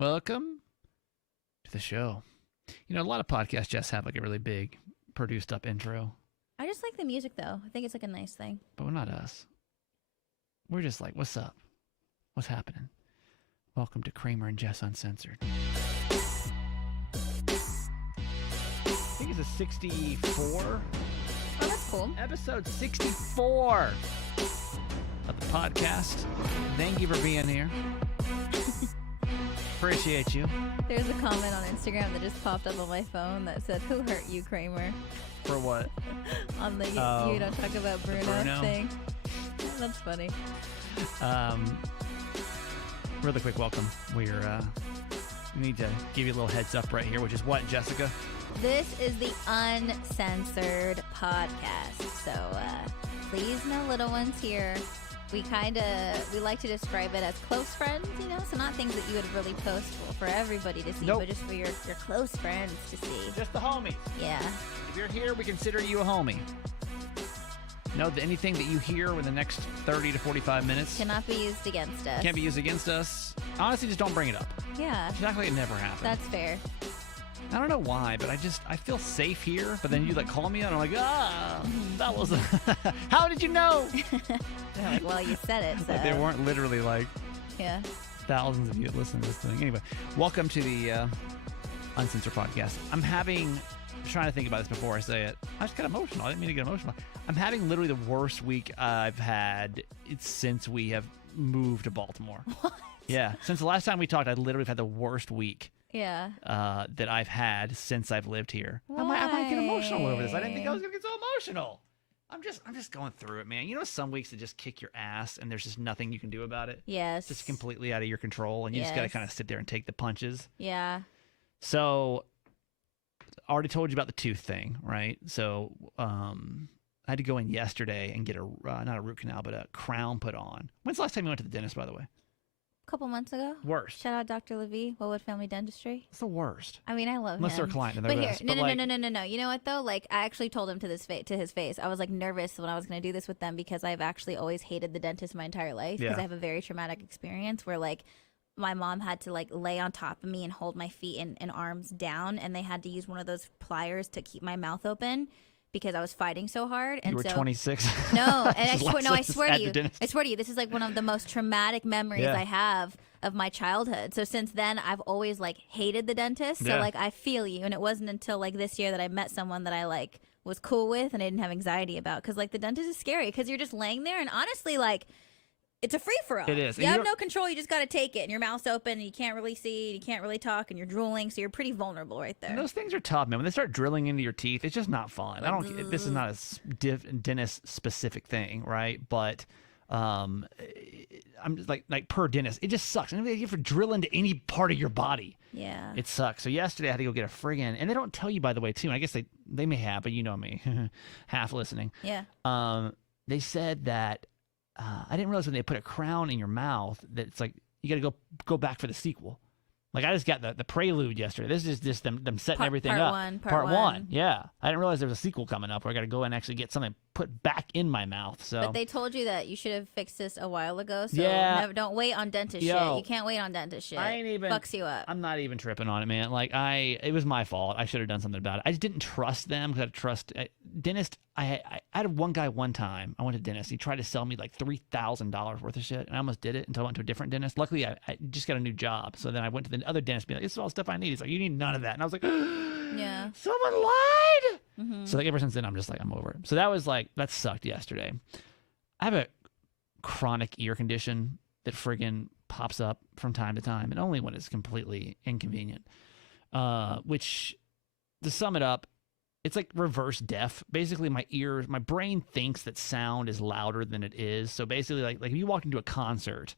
Welcome to the show. You know, a lot of podcasts just have like a really big produced up intro, I just like the music, though. I think it's like a nice thing. but we're not us. We're just like, what's up? What's happening? Welcome to Kramer and Jess Uncensored. I think it's a 64, Oh, that's cool. episode 64 of the podcast. Thank you for being here. Appreciate you. There's a comment on Instagram that just popped up on my phone that said, "Who hurt you, Kramer?" For what? On the Oh, you don't talk about Bruno, Bruno? thing. That's funny. Really quick welcome. We need to give you a little heads up right here, which is what, Jessica? This is the Uncensored podcast. So please, no little ones here. We like to describe it as close friends, you know? So not things that you would really post for everybody to see, Nope. but just for your close friends to see. Just the homies. Yeah. If you're here, we consider you a homie. Know that anything that you hear in the next 30 to 45 minutes Cannot be used against us. can't be used against us. Honestly, just don't bring it up. Yeah. Just act like it never happened. That's fair. I don't know why, but I feel safe here. But then you like call me and I'm like, that was how did you know? Like, well, you said it, so. Like they weren't literally like Yeah. thousands of you that listen to this thing. Anyway, welcome to the Uncensored podcast. I'm trying to think about this before I say it. I just got emotional. I didn't mean to get emotional. I'm having literally the worst week I've had since we have moved to Baltimore. What? Yeah. Since the last time we talked, I literally have had the worst week Yeah. that I've had since I've lived here. I might get emotional over this. I didn't think I was going to get so emotional. I'm just going through it, man. You know, some weeks that just kick your ass and there's just nothing you can do about it. Yes. It's just completely out of your control, and you just got to Yes. kind of sit there and take the punches. Yeah. So, I already told you about the tooth thing, right? So, I had to go in yesterday and get not a root canal, but a crown put on. When's the last time you went to the dentist, by the way? A couple months ago. Worst. Shout out Dr. Levy, Wellwood Family Dentistry. It's the worst. I mean, I love Unless him. they're a client and But they're here, best. no. Like, You know what though? Like, I actually told him to his face. I was like nervous when I was going to do this with them because I've actually always hated the dentist my entire life because Yeah. I have a very traumatic experience where like my mom had to like lay on top of me and hold my feet and arms down, and they had to use one of those pliers to keep my mouth open because I was fighting so hard. And you were so 26. No, and I Just swear, last no, I night swear at to the you, dentist. I swear to you, this is like one of the most traumatic memories Yeah. I have of my childhood. So since then, I've always like hated the dentist. So Yeah. like I feel you, and it wasn't until like this year that I met someone that I like was cool with and I didn't have anxiety about because like the dentist is scary because you're just laying there and honestly like. It's a free for all. It is. You And you have don't- no control. You just got to take it, and your mouth's open, and you can't really see, you can't really talk, and you're drooling, so you're pretty vulnerable right there. And those things are tough, man. When they start drilling into your teeth, it's just not fun. I don't. This is not a dentist specific thing, right? But I'm just like per dentist, it just sucks. And if you have to drill into any part of your body, Yeah. it sucks. So yesterday I had to go get a friggin', and they don't tell you, by the way, too. And I guess they may have, but you know me, half listening. Yeah. They said that I didn't realize when they put a crown in your mouth that it's like you got to go back for the sequel. Like I just got the prelude yesterday. This is just them setting everything part up. one, Part part one. one. Yeah, I didn't realize there was a sequel coming up where I got to go and actually get something put back in my mouth. So But they told you that you should have fixed this a while ago. So Yeah. don't wait on dentist Yo. shit. You can't wait on dentist shit. I ain't even. Fucks you up. I'm not even tripping on it, man. Like it was my fault. I should have done something about it. I just didn't trust them because I trust dentist. I had one guy one time. I went to dentist. He tried to sell me like $3,000 worth of shit, and I almost did it until I went to a different dentist. Luckily, I just got a new job, so then I went to the other dentist, and be like, "This is all stuff I need." He's like, "You need none of that," and I was like, Yeah. someone lied." Mm-hmm. So like ever since then, I'm just like, I'm over it. So that sucked yesterday. I have a chronic ear condition that friggin' pops up from time to time, and only when it's completely inconvenient. Which, to sum it up, it's like reverse deaf. Basically, my brain thinks that sound is louder than it is. So basically, like if you walk into a concert,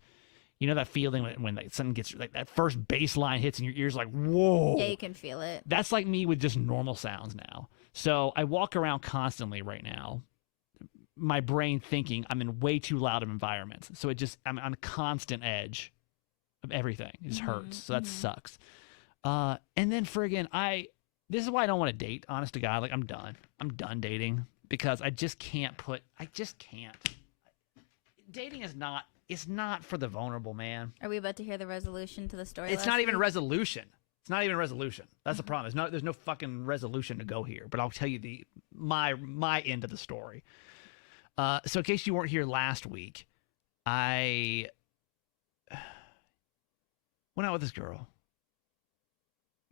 you know that feeling when like something gets like that first bass line hits and your ears like, whoa. Yeah, you can feel it. That's like me with just normal sounds now. So I walk around constantly right now, my brain thinking I'm in way too loud of environments. So I'm on a constant edge of everything. It just hurts. So that sucks. And then friggin' this is why I don't want to date, honest to God. Like I'm done dating because I just can't. Dating is not it's not for the vulnerable, man. Are we about to hear the resolution to the story? It's last not even week? resolution. It's not even resolution. That's the problem. There's no fucking resolution to go here. But I'll tell you my end of the story. So in case you weren't here last week, I went out with this girl.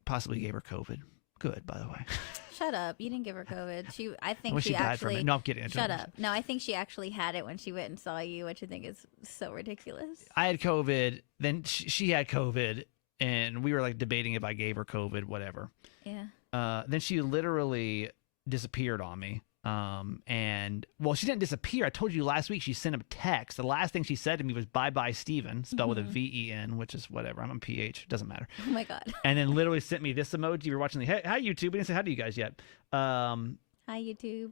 Possibly gave her COVID. Good, by the way. Shut up! You didn't give her COVID. I I think wish she died from actually. it. No, I'm kidding. Shut up! No, I think she actually had it when she went and saw you, which I think is so ridiculous. I had COVID. Then she had COVID, and we were like debating if I gave her COVID, whatever. Yeah. Then she literally disappeared on me. And well, she didn't disappear. I told you last week she sent a text. The last thing she said to me was "Bye bye, Steven," spelled with a V-E-N, which is whatever. I'm a PH. Doesn't matter. Oh my god. And then literally sent me this emoji. We were watching the hi YouTube. We didn't say hi to you guys yet. Hi YouTube.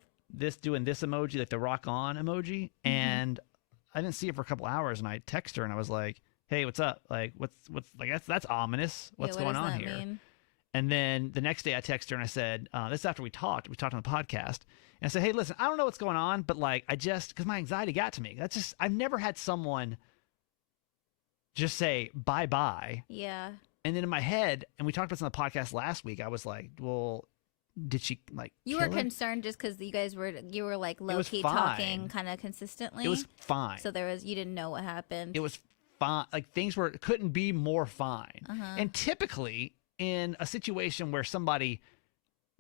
Doing this emoji, like the rock on emoji, and I didn't see it for a couple hours. And I text her and I was like, "Hey, what's up? Like, what's like that's ominous. What's Yeah, what going does on that here?" mean? And then the next day I texted her and I said, this is after we talked on the podcast. And I said, hey, listen, I don't know what's going on, but like, because my anxiety got to me. I've never had someone just say bye-bye. Yeah. And then in my head, and we talked about this on the podcast last week, I was like, well, did she like You kill were her? concerned just because you were like low was key fine. talking kind of consistently. It was fine. So you didn't know what happened. It was fine. Like things couldn't be more fine. And typically in a situation where somebody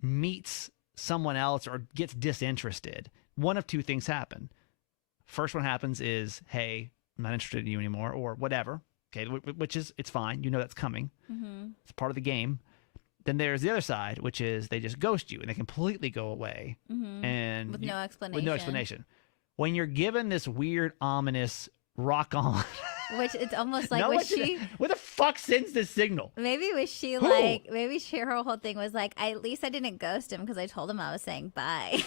meets someone else or gets disinterested, one of two things happen. First one happens is, hey, I'm not interested in you anymore, or whatever. Okay, which is, it's fine. You know that's coming. It's part of the game. Then there's the other side, which is they just ghost you and they completely go away. And With no explanation. With no explanation. When you're given this weird, ominous rock on. Which it's almost like No, was she what the fuck sends this signal? maybe was she Who? like maybe her whole thing was like at least I didn't ghost him because I told him I was saying bye.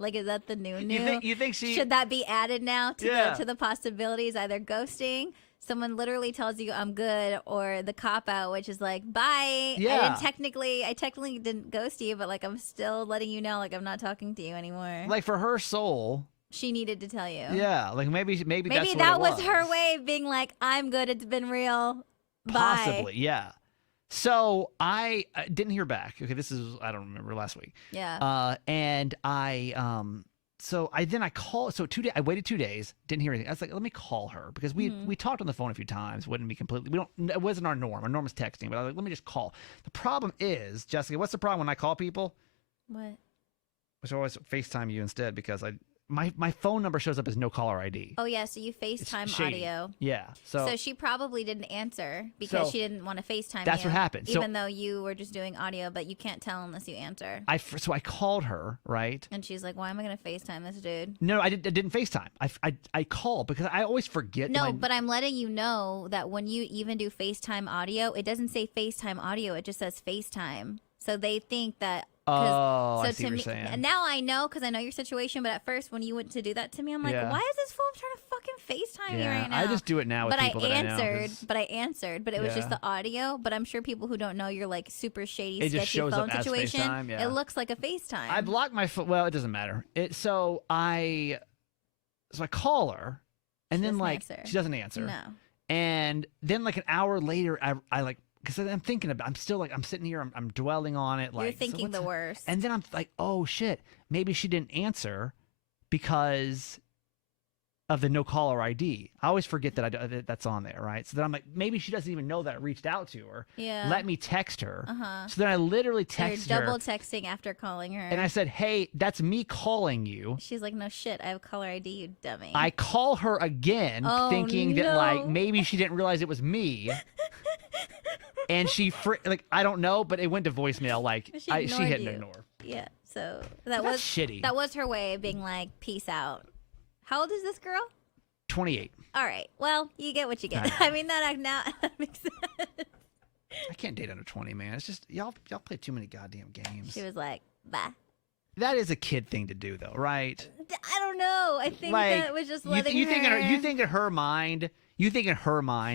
Like is that the new? You think she Should that be added now to Yeah. the possibilities? Either ghosting, someone literally tells you I'm good, or the cop out, which is like bye. Yeah. I technically didn't ghost you, but like I'm still letting you know like I'm not talking to you anymore. like for her soul? She needed to tell you. Yeah, like maybe that's Maybe what that it was her way of being like, I'm good, it's been real. Bye. Possibly, yeah. So I didn't hear back. Okay, this is I don't remember last week. Yeah. And I called. So I waited 2 days, didn't hear anything. I was like, let me call her because we talked on the phone a few times. Wouldn't be completely. It wasn't our norm. Our norm is texting, but I was like, let me just call. The problem is, Jessica, what's the problem when I call people? What? Which I always FaceTime you instead because my phone number shows up as no caller ID. Oh yeah, so you FaceTime shady. audio. Yeah. So she probably didn't answer because So, she didn't want to FaceTime that's you. what happened. So- Even though you were just doing audio, but you can't tell unless you answer. I called her, right? And she's like, why am I going to FaceTime this dude? No, I didn't FaceTime. I called because I always forget. No, but I'm letting you know that when you even do FaceTime audio, it doesn't say FaceTime audio. It just says FaceTime. So they think that. Oh, so I see to what me, you're saying. and now I know because I know your situation. But at first, when you went to do that to me, I'm like, Yeah. why is this fool trying to fucking FaceTime me Yeah, right now? I just do it now with but people that I know. 'Cause I answered, but it was just Yeah. the audio. But I'm sure people who don't know your like super shady, It just sketchy shows phone up as situation, FaceTime, yeah. it looks like a FaceTime. I blocked my phone. Well, it doesn't matter. So I call her, and She then doesn't like answer. she doesn't answer. No. And then like an hour later, I like because I'm thinking about. I'm still like I'm sitting here. I'm dwelling on it. Like You're so thinking what's the the- worst. And then I'm like, oh shit, maybe she didn't answer because of the no caller ID. I always forget that that's on there, right? So then I'm like, maybe she doesn't even know that I reached out to her. Yeah. Let me text her. Uh-huh. So then I literally So you're texted double her texting after calling her. and I said, hey, that's me calling you. She's like, no shit, I have caller ID, you dummy. I call her again, Oh, thinking that like no. maybe she didn't realize it was me. And she like I don't know, but it went to voicemail. Like She she ignored hit you. ignore. Yeah. So That's that was shitty. That was her way of being like, peace out. How old is this girl? 28. All right. Well, you get what you get. All right. I mean, that now makes sense. I can't date under 20, man. It's just y'all play too many goddamn games. She was like, bye. That is a kid thing to do, though, right? I don't know. I think Like that was just you, letting you her. think in her mind,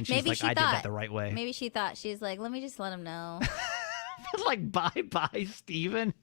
she's Maybe like, she I did thought- that the right way. Maybe she thought she's like, let me just let him know. Like bye, Steven.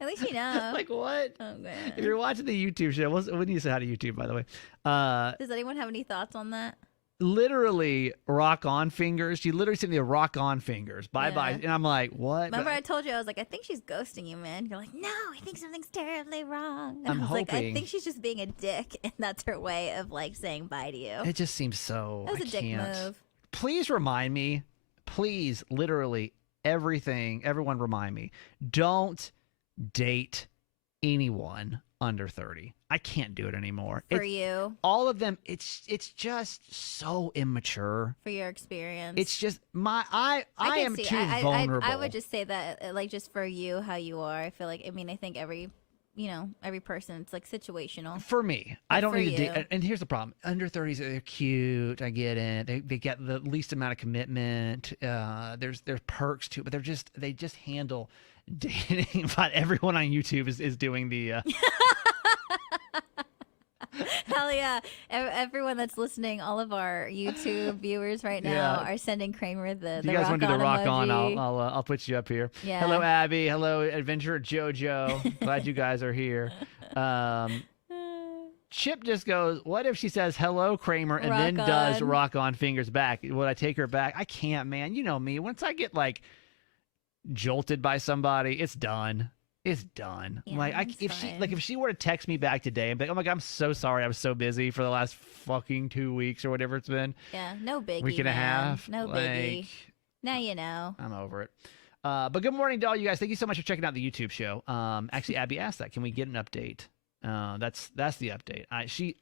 At least you know. Like what? Oh, man. If you're watching the YouTube show, we need to say hi to YouTube, by the way. Does anyone have any thoughts on that? Literally rock on fingers. She literally sent me a rock on fingers. Bye bye. Yeah. And I'm like, what? Remember I told you, I was like, I think she's ghosting you, man. You're like, no, I think something's terribly wrong. And I'm I was like, I hoping. think she's just being a dick, and that's her way of like saying bye to you. It just seems so. That was a dick move. Please remind me. Please, literally everyone remind me. Don't date anyone under 30. I can't do it anymore. For you. All of them, it's just so immature. For your experience. It's just I am see. too I vulnerable. I would just say that, like, just for you, how you are. I feel like, I think every person, it's like situational. For me, I don't for need to you. date. And here's the problem: under 30s, they're cute. I get it. They get the least amount of commitment. There's perks to it, but they just handle dating. But everyone on YouTube is doing the. Hell yeah. Everyone that's listening, all of our YouTube viewers right now are sending Kramer the If you guys want to do the rock on, emoji. I'll put you up here. Yeah. Hello, Abby. Hello, Adventurer Jojo. Glad you guys are here. Chip just goes, what if she says hello, Kramer, and then Rock does on. rock on fingers back? Would I take her back? I can't, man. You know me. Once I get like jolted by somebody, it's done. It's done. Yeah, Like it's fine. if she were to text me back today and be like, oh my God, I'm so sorry, I was so busy for the last fucking 2 weeks or whatever it's been. Yeah, no biggie, Week and a man. half. No like, biggie. Now you know. I'm over it. But good morning to all you guys. Thank you so much for checking out the YouTube show. Actually, Abby asked that. Can we get an update? That's the update.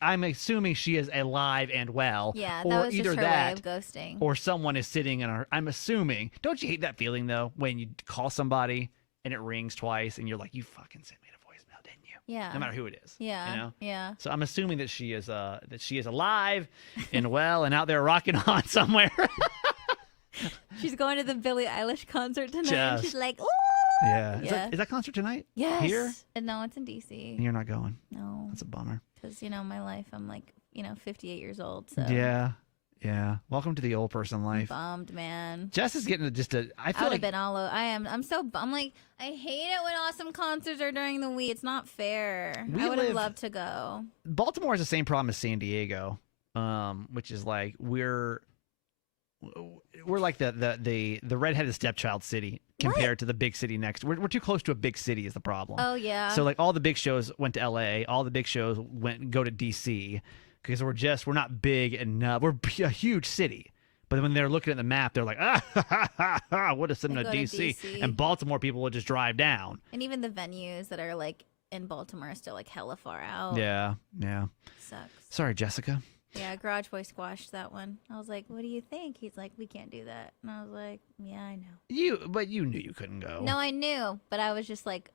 I'm assuming she is alive and well. Yeah, or that was either just her that, way of ghosting. or someone is sitting in her. I'm assuming. Don't you hate that feeling though when you call somebody and it rings twice and you're like, you fucking sent me a voicemail, didn't you? Yeah. No matter who it is. Yeah. You know? Yeah. So I'm assuming that she is alive and well and out there rocking on somewhere. She's going to the Billie Eilish concert tonight. Just- She's like, ooh. Yeah. Yeah. Is that concert tonight? Yes. Here? And no, it's in DC. And you're not going. No. That's a bummer. Because, my life, I'm like, 58 years old. So Yeah. Yeah. Welcome to the old person I'm life. bummed, man. Jess is getting just a. I I feel would have like been all over. I'm so I'm like, I hate it when awesome concerts are during the week. It's not fair. We I would have live- loved to go. Baltimore has the same problem as San Diego, which is like we're like the redheaded stepchild city compared to the big city next. We're too close to a big city is the problem. Oh yeah. So like all the big shows went to L.A. All the big shows go to D.C. because we're not big enough. We're a huge city. But when they're looking at the map, they're like, what is sitting They at go to DC? DC. And Baltimore people would just drive down. and even the venues that are like in Baltimore are still like hella far out. Yeah, yeah. Sucks. Sorry, Jessica. Yeah, Garage Boy squashed that one. I was like, what do you think? He's like, we can't do that. And I was like, yeah, I know. But you knew you couldn't go. No, I knew. But I was just like,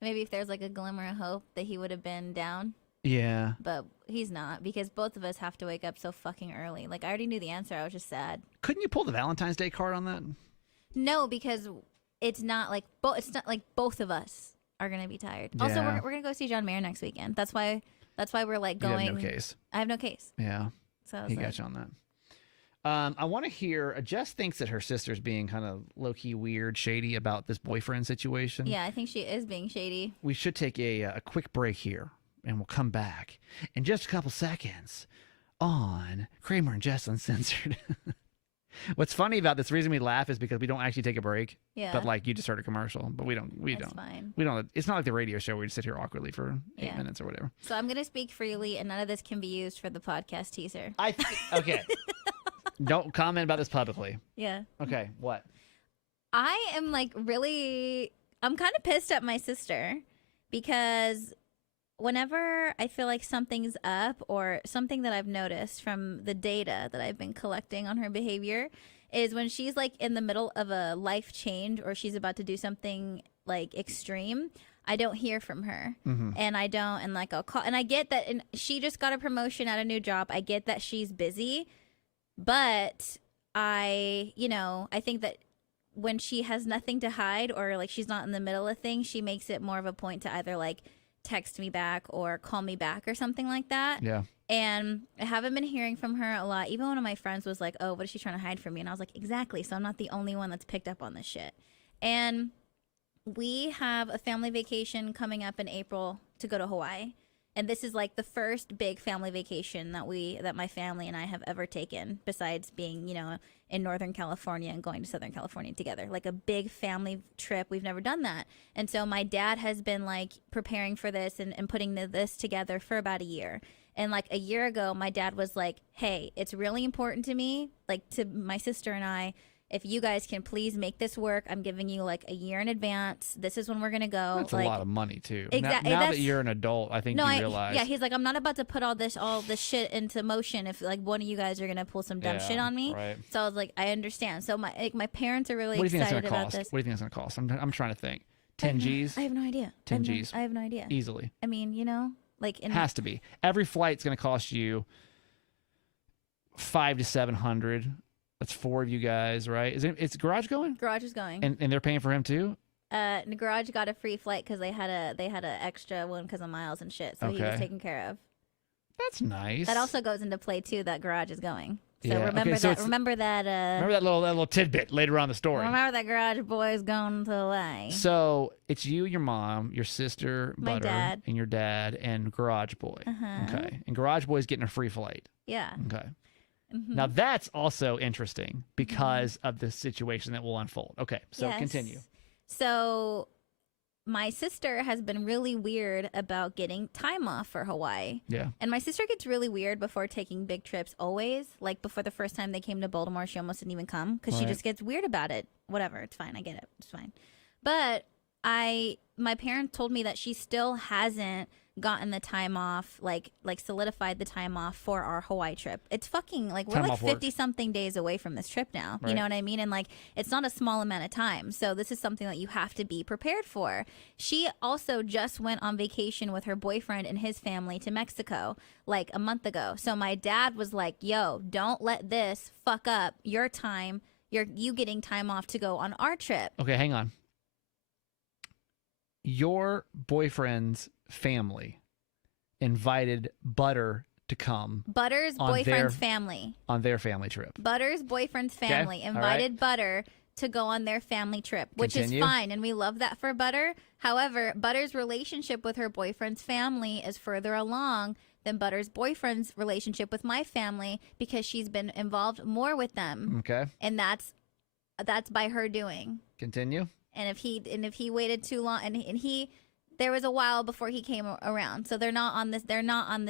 maybe if there's like a glimmer of hope that he would have been down. Yeah. But he's not, because both of us have to wake up so fucking early. Like, I already knew the answer. I was just sad. Couldn't you pull the Valentine's Day card on that? No, because it's not like both of us are gonna be tired. Also, Yeah. we're gonna go see John Mayer next weekend. That's why we're like You going. have no case. I have no case. Yeah. So I was He like, got you on that. I want to hear. Jess thinks that her sister's being kind of low key weird, shady about this boyfriend situation. yeah, I think she is being shady. We should take a quick break here, and we'll come back in just a couple seconds on Kramer and Jess Uncensored. What's funny about this, the reason we laugh is because we don't actually take a break. Yeah, But like you just heard a commercial, but we don't. that's fine. We don't. It's not like the radio show where we just sit here awkwardly for 8 Yeah. minutes or whatever. So I'm gonna speak freely, and none of this can be used for the podcast teaser. Okay. Don't comment about this publicly. Yeah, Okay. What? I am like really. I'm kind of pissed at my sister because whenever I feel like something's up or something that I've noticed from the data that I've been collecting on her behavior is when she's like in the middle of a life change or she's about to do something like extreme, I don't hear from her. Mm-hmm. And I don't, and like I'll call, and I get that, and she just got a promotion at a new job. I get that she's busy, but I think that when she has nothing to hide or like she's not in the middle of things, she makes it more of a point to either like text me back or call me back or something like that. Yeah. And I haven't been hearing from her a lot. Even one of my friends was like, oh, what is she trying to hide from me? And I was like, exactly. So I'm not the only one that's picked up on this shit. And we have a family vacation coming up in April to go to Hawaii. And this is like the first big family vacation that my family and I have ever taken, besides being, in Northern California and going to Southern California together. Like a big family trip. We've never done that. And so my dad has been like preparing for this and putting this together for about a year. And like a year ago, my dad was like, hey, it's really important to me, like to my sister and I, if you guys can please make this work, I'm giving you like a year in advance. This is when we're going to go. That's like, a lot of money too. Exactly. Now that you're an adult, I think you realize. Yeah, he's like, I'm not about to put all this shit into motion if like one of you guys are going to pull some dumb shit on me. Right. So I was like, I understand. So my parents are really excited about this. What do you think it's going to cost? I'm trying to think. 10 G's? I have no idea. 10 G's. I have no idea. Easily. I mean, like has to be. Every flight's going to cost you $500 to $700. That's 4 of you guys, right? It's Garage going? Garage is going. And they're paying for him too? The Garage got a free flight because they had a extra one because of miles and shit. So he was taken care of. That's nice. That also goes into play too. That Garage is going. So yeah. remember that. Remember that. Remember that little tidbit later on in the story. Remember that Garage boy's going to Hawaii. So it's you, your mom, your sister, my Butter, dad, and your dad, and Garage Boy. Okay. And Garage Boy's getting a free flight. Yeah. Okay. Mm-hmm. Now that's also interesting because of the situation that will unfold. Okay, so continue. So my sister has been really weird about getting time off for Hawaii. Yeah. And my sister gets really weird before taking big trips always. Like before the first time they came to Baltimore, she almost didn't even come because she just gets weird about it. Whatever, it's fine. I get it. It's fine. But my parents told me that she still hasn't gotten the time off, like solidified the time off for our Hawaii trip. It's fucking like we're like 50 something days away from this trip now. Right. You know what I mean? And like it's not a small amount of time. So this is something that you have to be prepared for. She also just went on vacation with her boyfriend and his family to Mexico like a month ago. So my dad was like, yo, don't let this fuck up your time. You getting time off to go on our trip. Okay, hang on. Your boyfriend's family invited Butter to come. Butter's boyfriend's family. On their family trip. Butter's boyfriend's family invited Butter to go on their family trip, which is fine. And we love that for Butter. However, Butter's relationship with her boyfriend's family is further along than Butter's boyfriend's relationship with my family because she's been involved more with them. Okay. And that's by her doing. Continue. And if he waited too long and he there was a while before he came around. So they're not on the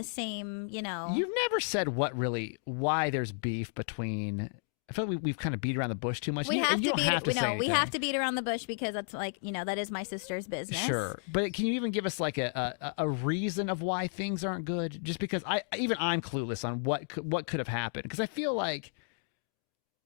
same, You've never said why there's beef between. I feel like we've kind of beat around the bush too much. We have to beat around the bush because that's like, that is my sister's business. Sure. But can you even give us like a reason of why things aren't good? Just because I'm clueless on what could have happened. Because I feel like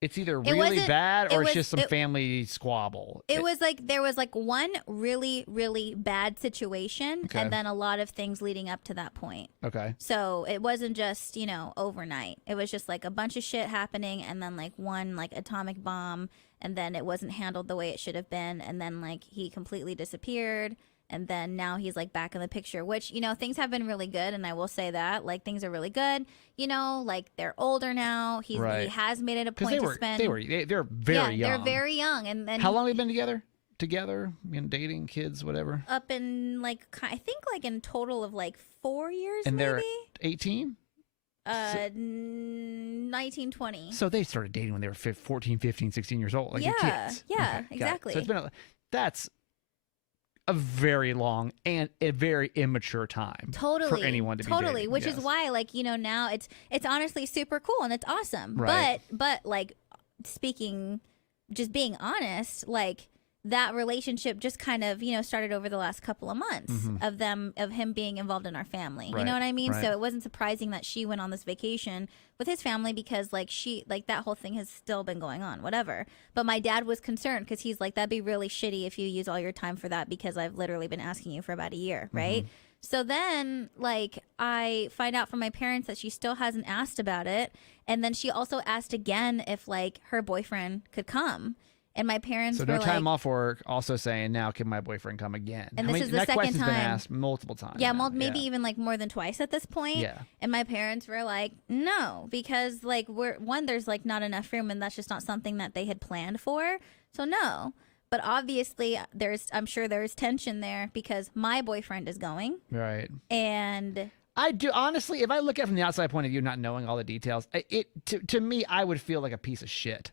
it's either really bad or it's just some family squabble. It was like there was like one really, really bad situation and then a lot of things leading up to that point. Okay. So it wasn't just, overnight. It was just like a bunch of shit happening and then like one like atomic bomb and then it wasn't handled the way it should have been and then like he completely disappeared. And then now he's like back in the picture, which, things have been really good. And I will say that like things are really good, like they're older now. He has made it a point to spend. They're very young. They're very young. And then how long have they been together? Dating, kids, whatever. Up in like, I think like in total of like 4 years. And maybe? they're 18? 19, 20. So they started dating when they were 14, 15, 16 years old. Like kids. Yeah, exactly. So it's been that's a very long and a very immature time for anyone to be dating. Which is why like now it's honestly super cool and it's awesome, right. but like just being honest, like that relationship just kind of started over the last couple of months of him being involved in our family. You know what I mean? So it wasn't surprising that she went on this vacation with his family because like that whole thing has still been going on, whatever. But my dad was concerned because he's like, that'd be really shitty if you use all your time for that because I've literally been asking you for about a year, right? So then like I find out from my parents that she still hasn't asked about it, and then she also asked again if like her boyfriend could come. And my parents were no time off work, also saying, now can my boyfriend come again? And this is the second time. That question's been asked multiple times. Yeah, maybe even like more than twice at this point. Yeah. And my parents were like, no, because like there's like not enough room and that's just not something that they had planned for. So no. But obviously, I'm sure there's tension there because my boyfriend is going. Right. And I do, honestly, if I look at it from the outside point of view, not knowing all the details, to me, I would feel like a piece of shit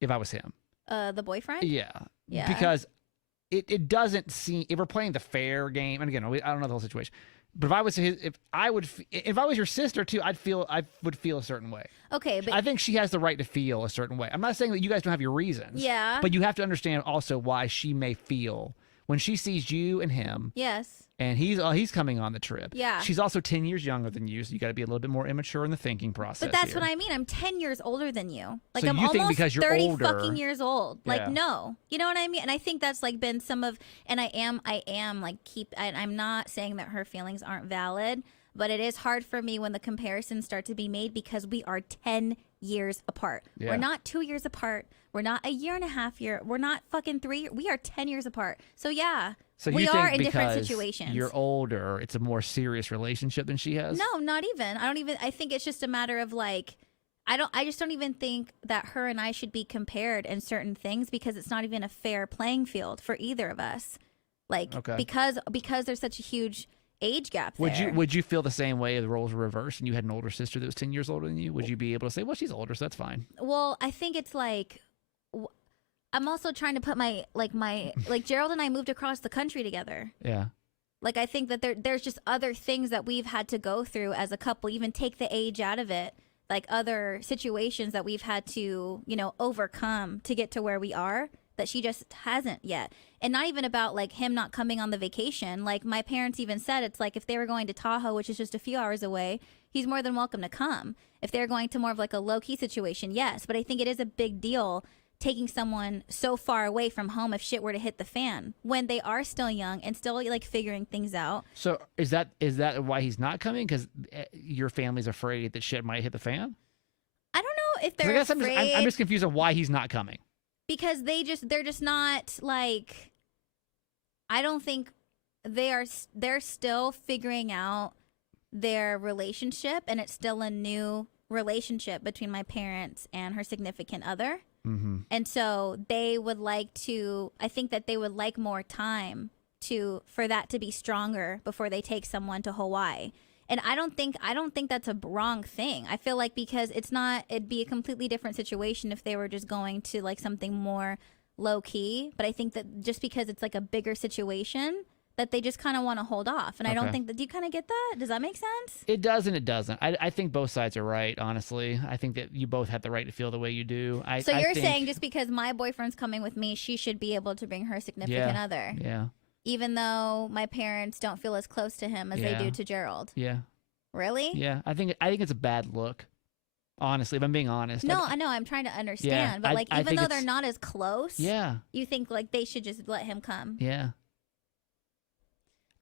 if I was him. the boyfriend? Yeah. Yeah. Because it doesn't seem, if we're playing the fair game, and again, I don't know the whole situation, but if I was your sister too, I would feel a certain way. Okay, but I think she has the right to feel a certain way. I'm not saying that you guys don't have your reasons. yeah. But you have to understand also why she may feel when she sees you and him, Yes. and he's coming on the trip. Yeah. She's also 10 years younger than you, so you got to be a little bit more immature in the thinking process. But that's here. what I mean. I'm 10 years older than you. Like, So I'm you think almost because you're 30 older- fucking years old. Like, Yeah. no. You know what I mean? And I think that's like been some of, and I am like I'm not saying that her feelings aren't valid, but it is hard for me when the comparisons start to be made because we are 10 years apart. Yeah. We're not 2 years apart. We're not a year and a half year. We're not fucking 3. We are 10 years apart. So yeah. So we you are think in different because situations. You're older, it's a more serious relationship than she has? No, not even. I think it's just a matter of like, I just don't even think that her and I should be compared in certain things because it's not even a fair playing field for either of us. Like, Okay. because there's such a huge age gap there. Would you feel the same way if the roles were reversed and you had an older sister that was 10 years older than you? Would you be able to say, well, she's older, so that's fine? Well, I think it's like, I'm also trying to put my Gerald and I moved across the country together. Yeah. Like, I think that there's just other things that we've had to go through as a couple, even take the age out of it, like other situations that we've had to, overcome to get to where we are that she just hasn't yet. And not even about like him not coming on the vacation. Like, my parents even said it's like if they were going to Tahoe, which is just a few hours away, he's more than welcome to come. If they're going to more of like a low-key situation, yes. But I think it is a big deal taking someone so far away from home if shit were to hit the fan when they are still young and still like figuring things out. So is that why he's not coming? Because your family's afraid that shit might hit the fan? I don't know if 'Cause I they're guess afraid I'm just confused on why he's not coming. because they're just not like, I don't think they're still figuring out their relationship, and it's still a new relationship between my parents and her significant other. Mm-hmm. And so they would like to, I think that they would like more time for that to be stronger before they take someone to Hawaii. And I don't think that's a wrong thing. I feel like because it'd be a completely different situation if they were just going to like something more low key. But I think that just because it's like a bigger situation, that they just kind of want to hold off. And I don't Okay. think that, do you kind of get that? Does that make sense? It does and it doesn't. I think both sides are right, honestly. I think that you both have the right to feel the way you do. So I you're think- saying just because my boyfriend's coming with me, she should be able to bring her significant other. Yeah. Even though my parents don't feel as close to him as they Yeah. do to Gerald. Yeah. Really? Yeah. I think it's a bad look. Honestly, if I'm being honest. No, I know. I'm trying to understand. But like, I even think though they're it's- not as close, Yeah. you think like they should just let him come. Yeah.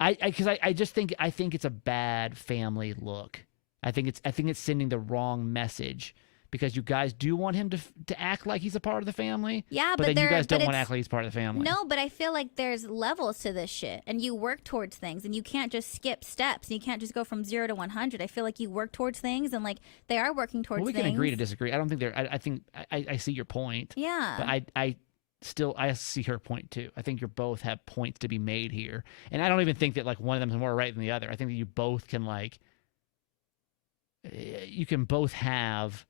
I just think it's a bad family look. I think it's sending the wrong message because you guys do want him to act like he's a part of the family. Yeah, but then you guys don't want to it's- act like he's part of the family. No, but I feel like there's levels to this shit, and you work towards things, and you can't just skip steps, and you can't just go from 0 to 100. I feel like you work towards things, and like they are working towards Well, we things. can agree to disagree. I don't think they're. I think I see your point. Yeah. But I see her point too. I think you both have points to be made here, and I don't even think that like one of them is more right than the other. I think that you both can you can both have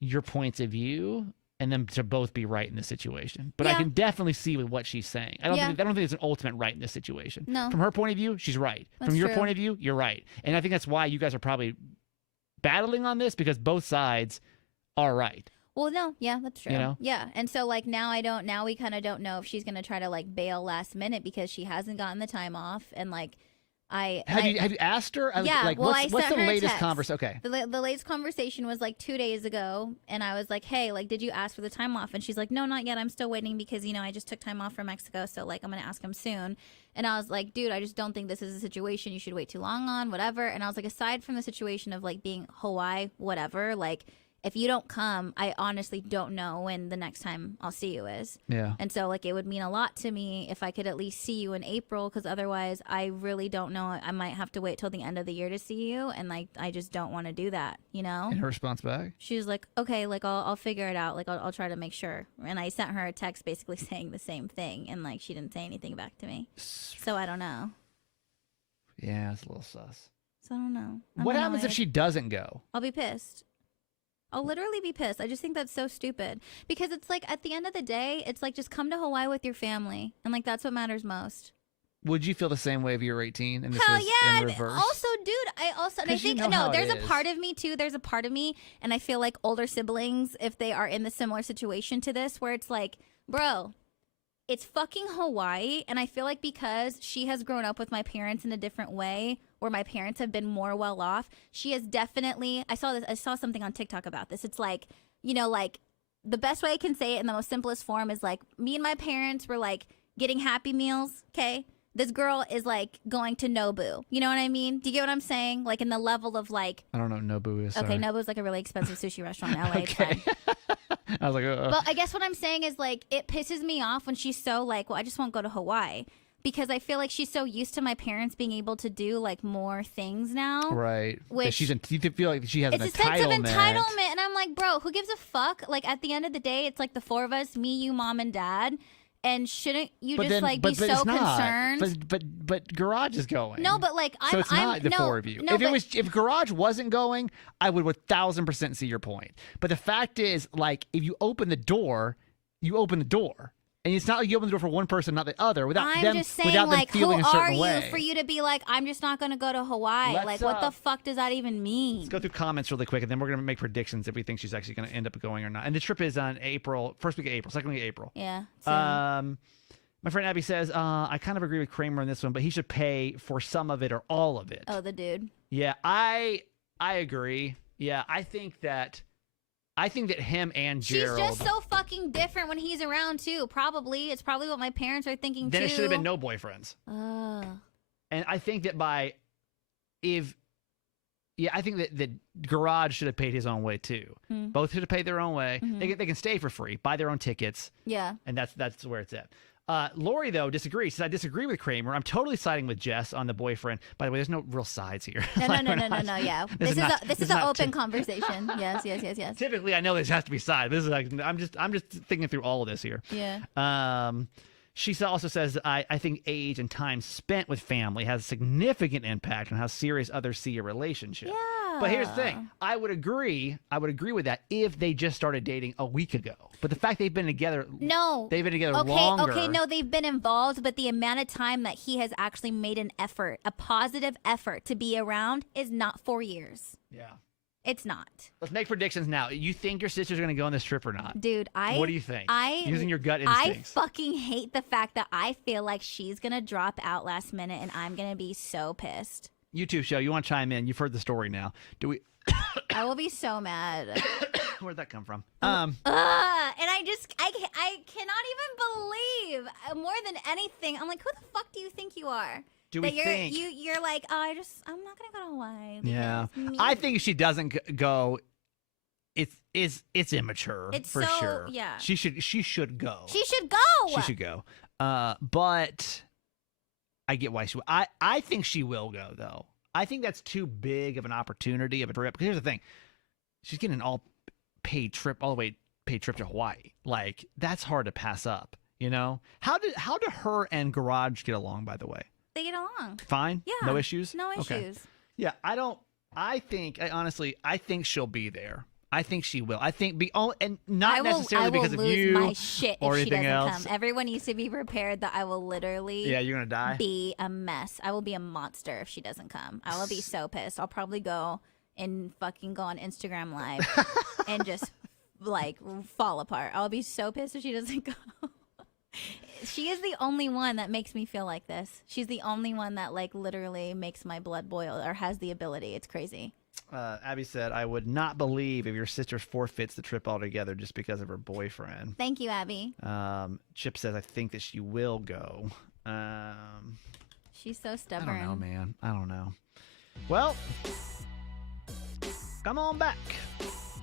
your points of view, and them to both be right in this situation. But I Yeah. can definitely see with what she's saying. I don't think it's an ultimate right in this situation. No. From her point of view, she's right. That's From your true. point of view, you're right. And I think that's why you guys are probably battling on this because both sides are right. Well, no, yeah, that's true. You know? Yeah, and so like now we kind of don't know if she's gonna try to like bail last minute because she hasn't gotten the time off, and like Have you asked her? Yeah, Like, well, I what's sent the her a latest text. conversation? Okay. The latest conversation was like 2 days ago, and I was like, hey, like, did you ask for the time off? And she's like, no, not yet. I'm still waiting because, I just took time off from Mexico, so like I'm gonna ask him soon. And I was like, dude, I just don't think this is a situation you should wait too long on, whatever. And I was like, aside from the situation of like being Hawaii, whatever, like if you don't come, I honestly don't know when the next time I'll see you is. Yeah. And so, like, it would mean a lot to me if I could at least see you in April, because otherwise I really don't know. I might have to wait till the end of the year to see you, and, like, I just don't want to do that, you know? And her response back? She was like, okay, like, I'll figure it out. Like, I'll try to make sure. And I sent her a text basically saying the same thing, and, like, she didn't say anything back to me. So I don't know. Yeah, it's a little sus. So I don't know. What happens if she doesn't go? I'll be pissed. I'll literally be pissed. I just think that's so stupid. Because it's like, at the end of the day, it's like, just come to Hawaii with your family. And, like, that's what matters most. Would you feel the same way if you were 18 and this Hell was yeah. in reverse? Also, dude, and I think, there's a part of me, too. There's a part of me, and I feel like older siblings, if they are in the similar situation to this, where it's like, bro, it's fucking Hawaii, and I feel like because she has grown up with my parents in a different way, where my parents have been more well off, she has definitely, I saw something on TikTok about this. It's like, you know, like, the best way I can say it in the most simplest form is like, me and my parents were like getting Happy Meals, okay? This girl is like going to Nobu. You know what I mean? Do you get what I'm saying? Like, in the level of like, I don't know what Nobu is. okay, Sorry. Nobu's like a really expensive sushi restaurant in LA. It's Okay. fine. I was like, But I guess what I'm saying is, like, it pisses me off when she's so like, well, I just won't go to Hawaii, because I feel like she's so used to my parents being able to do like more things now. right. Which you feel like she has it's an a sense of entitlement. entitlement, and I'm like, bro, who gives a fuck? Like, at the end of the day, it's like the four of us, me, you, mom, and dad. And shouldn't you But just then, like but, be but so it's not. concerned? But Garage is going. No, but like so it's not the four of you. No, If Garage wasn't going, I would 1,000% see your point. But the fact is, like, if you open the door, you open the door. And it's not like you open the door for one person, not the other, without I'm them, just saying, without them like, who feeling a are certain you way. for you to be like, I'm just not going to go to Hawaii? Let's, like, what the fuck does that even mean? Let's go through comments really quick, and then we're going to make predictions if we think she's actually going to end up going or not. And the trip is on first week of April, second week of April. Yeah. My friend Abby says, I kind of agree with Kramer on this one, but he should pay for some of it or all of it. Oh, the dude. Yeah, I agree. Yeah, I think that him and Gerald. She's just so fucking different when he's around too. Probably. It's probably what my parents are thinking then too. It should have been no boyfriends. And I think that I think that Garage should have paid his own way too. Both should have paid their own way. They can stay for free, buy their own tickets. Yeah. And that's where it's at. Lori, though, disagrees. She says, I disagree with Kramer. I'm totally siding with Jess on the boyfriend. By the way, there's no real sides here. No. Yeah, this is an open conversation. Yes. Typically, I know this has to be side. This is like I'm just thinking through all of this here. Yeah. She also says, I think age and time spent with family has a significant impact on how serious others see a relationship. Yeah. But here's the thing. I would agree with that if they just started dating a week ago. But the fact they've been together longer. Okay, no, they've been involved, but the amount of time that he has actually made an effort, a positive effort to be around is not 4 years. Yeah. It's not. Let's make predictions now. You think your sister's going to go on this trip or not? Dude, what do you think? Using your gut instincts. I fucking hate the fact that I feel like she's going to drop out last minute and I'm going to be so pissed. YouTube show, you want to chime in? You've heard the story now. Do we? I will be so mad. Where'd that come from? And I cannot even believe, more than anything, I'm like, who the fuck do you think you are? You're like, I'm not gonna go to Hawaii. Yeah, I think if she doesn't go, it's immature. It's for so, sure. Yeah, she should go. She should go. She should go. But I get why I think she will go though. I think that's too big of an opportunity of a trip. Because here's the thing, she's getting an all the way paid trip to Hawaii. Like, that's hard to pass up. You know, how do her and Garage get along? By the way. They get along. Fine? Yeah. No issues? No issues. Okay. Yeah, I think she'll be there. I think she will. I think and not necessarily because of you my shit or if she anything doesn't else. come. Everyone needs to be prepared that I will literally you're going to die. Be a mess. I will be a monster if she doesn't come. I will be so pissed. I'll probably go and fucking go on Instagram Live and just like fall apart. I'll be so pissed if she doesn't go. She is the only one that makes me feel like this. She's the only one that like literally makes my blood boil or has the ability. It's crazy. Abby said, I would not believe if your sister forfeits the trip altogether just because of her boyfriend. Thank you, Abby. Chip says, I think that she will go. She's so stubborn. I don't know, man. I don't know. Well, come on back.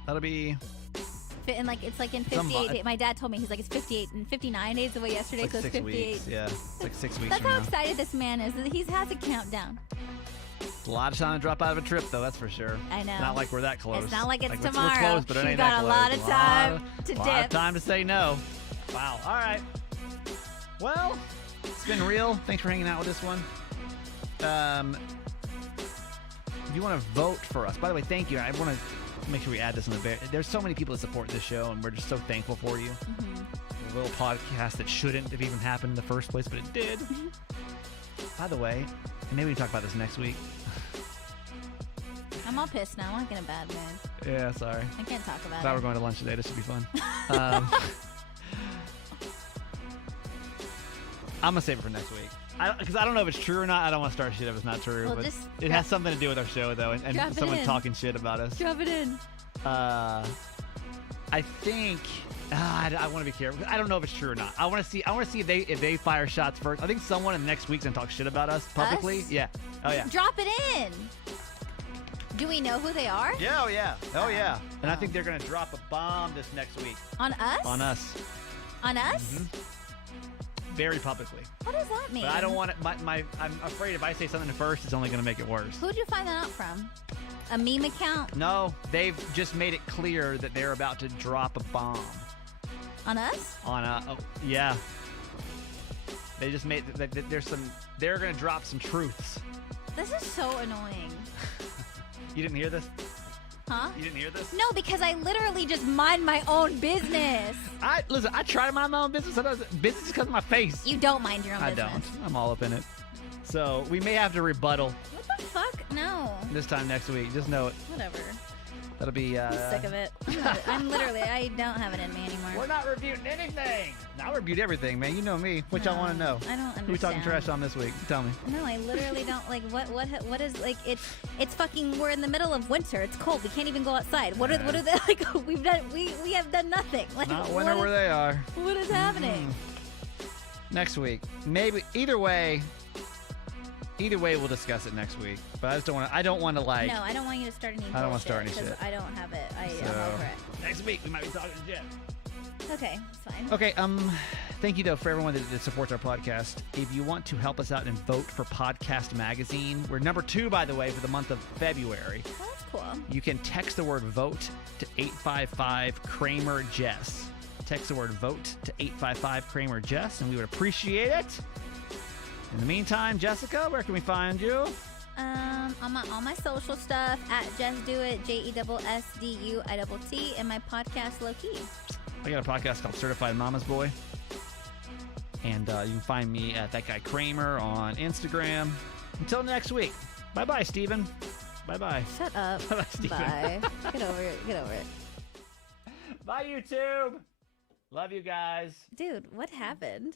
That'll be And like it's like in Some 58 days. My dad told me he's like it's 58 and 59 days away yesterday, like so it's 6 58. weeks. Yeah, it's like 6 weeks That's from how now. excited this man is. He has a countdown. It's a lot of time to drop out of a trip, though. That's for sure. I know. It's not like we're that close. It's not like it's we're tomorrow. close, but it You ain't got that a close. lot of time to lot of dip. time to say no. Wow. All right. Well, it's been real. Thanks for hanging out with this one. If you want to vote for us, by the way, thank you. I want to make sure we add this in the there's so many people that support this show, and we're just so thankful for you. A little podcast that shouldn't have even happened in the first place, but it did. By the way, maybe we can talk about this next week. I'm all pissed now. I'm like in a bad mood. Yeah, sorry. I can't talk about Thought it. we're going to lunch today. This should be fun. I'm gonna save it for next week because I don't know if it's true or not. I don't want to start shit if it's not true. Well, but just it has something to do with our show though, and Drop it someone in. talking shit about us. Drop it in. I think I want to be careful. I don't know if it's true or not. I want to see if they fire shots first. I think someone in the next week's gonna talk shit about us publicly. Us? Yeah. Oh yeah. Drop it in. Do we know who they are? Yeah. Oh yeah. Oh yeah. And I think they're gonna drop a bomb this next week On us? on us. On us? Mhm. Very publicly. What does that mean? But I don't want it. I'm afraid if I say something first, it's only gonna make it worse. Who'd you find that out from? A meme account? No, they've just made it clear that they're about to drop a bomb On us? on a. Oh, yeah. They just made they're gonna drop some truths. This is so annoying. You didn't hear this? Huh? You didn't hear this? No, because I literally just mind my own business. Listen. I try to mind my own business. Sometimes business is because of my face. You don't mind your own I business. don't. I'm all up in it. So we may have to rebuttal What the fuck? No. this time next week. Just know it. Whatever. That'll be. I'm sick of it. I'm literally, I don't have it in me anymore. We're not reviewing anything. I reviewed everything, man. You know me. What y'all want to know? I don't understand. Who we talking trash on this week? Tell me. No, I literally don't like what is like it's fucking we're in the middle of winter. It's cold. We can't even go outside. What are they like we have done nothing. Like Not winter where they are. What is happening? Next week. Maybe either way we'll discuss it next week. But I don't want to like No, I don't want you to start any bullshit. I don't wanna start any 'cause shit. I don't have it. I'm So, over it. next week we might be talking shit. Okay, it's fine. Okay, thank you though for everyone that supports our podcast. If you want to help us out and vote for Podcast Magazine, we're number 2 by the way for the month of February. Well, that's cool. You can text the word vote to 855 Kramer Jess. Text the word vote to 855 Kramer Jess, and we would appreciate it. In the meantime, Jessica, where can we find you? On all my social stuff at Just Do It, JESSDUITT, and my podcast Lowkey. I got a podcast called Certified Mama's Boy. And you can find me at that guy Kramer on Instagram. Until next week. Bye-bye, Steven. Bye-bye. Shut up. Bye-bye, Steven. Bye. Get over it. Get over it. Bye, YouTube. Love you guys. Dude, what happened?